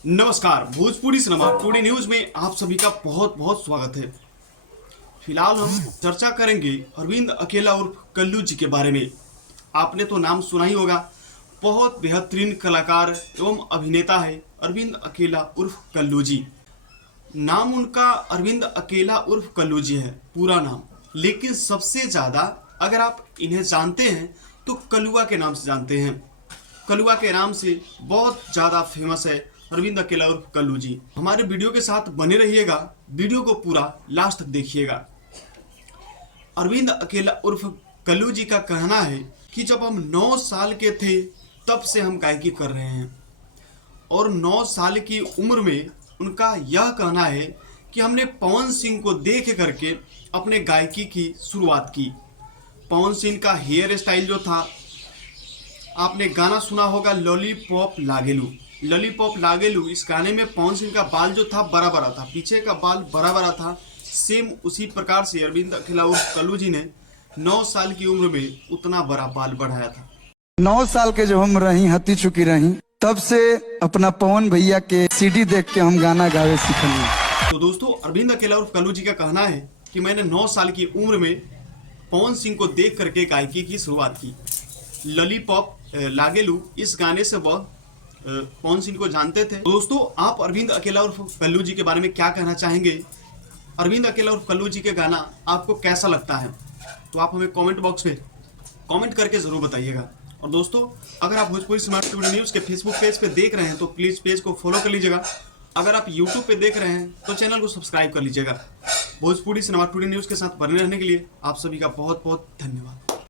नमस्कार, Bhojpuri cinema today news में आप सभी का बहुत बहुत स्वागत है। फिलहाल हम चर्चा करेंगे अरविंद अकेला उर्फ कल्लू जी के बारे में। आपने तो नाम सुना ही होगा। बहुत बेहतरीन कलाकार एवं अभिनेता है अरविंद अकेला उर्फ कल्लू जी। नाम उनका अरविंद अकेला उर्फ कल्लू जी है, पूरा नाम। लेकिन सबसे ज़्यादा अगर आप इन्हें जानते हैं तो कलुआ के नाम से जानते हैं। कलुआ के नाम से बहुत ज़्यादा फेमस है अरविंद अकेला उर्फ कल्लू जी। हमारे वीडियो के साथ बने रहिएगा, वीडियो को पूरा लास्ट तक देखिएगा। अरविंद अकेला उर्फ कल्लू जी का कहना है कि जब हम 9 साल के थे तब से हम गायकी कर रहे हैं और 9 साल की उम्र में उनका यह कहना है कि हमने पवन सिंह को देख करके अपने गायकी की शुरुआत की। पवन सिंह का हेयर स्टाइल जो था, आपने गाना सुना होगा लॉलीपॉप लागेलू। लॉलीपॉप लागेलू, इस गाने में पवन सिंह का बाल जो था बड़ा बड़ा था, पीछे का बाल बड़ा बड़ा था। सेम उसी प्रकार से अरविंद अकेला उर्फ कल्लू जी ने 9 साल की उम्र में उतना बड़ा बाल बढ़ाया था। 9 साल के जब हम रही हती चुकी रही तब से अपना पवन भैया के सीडी देख के हम गाना गावे सीखनी। तो दोस्तों, अरविंद अकेला उर्फ कल्लू जी का कहना है कि मैंने 9 साल की उम्र में पवन सिंह को देख करके गायकी की शुरुआत की। लॉलीपॉप लागेलू, इस गाने से वह पवन सिंह को जानते थे। दोस्तों, आप अरविंद अकेला उर्फ कल्लू जी के बारे में क्या कहना चाहेंगे? अरविंद अकेला उर्फ कल्लू जी के गाना आपको कैसा लगता है? तो आप हमें कमेंट बॉक्स में कमेंट करके ज़रूर बताइएगा। और दोस्तों, अगर आप भोजपुरी सिनेमा टुडे न्यूज़ के फेसबुक पेज पे देख रहे हैं तो प्लीज़ पेज को फॉलो कर लीजिएगा। अगर आप यूट्यूब पे देख रहे हैं तो चैनल को सब्सक्राइब कर लीजिएगा। भोजपुरी सिनेमा टुडे न्यूज़ के साथ बने रहने के लिए आप सभी का बहुत बहुत धन्यवाद।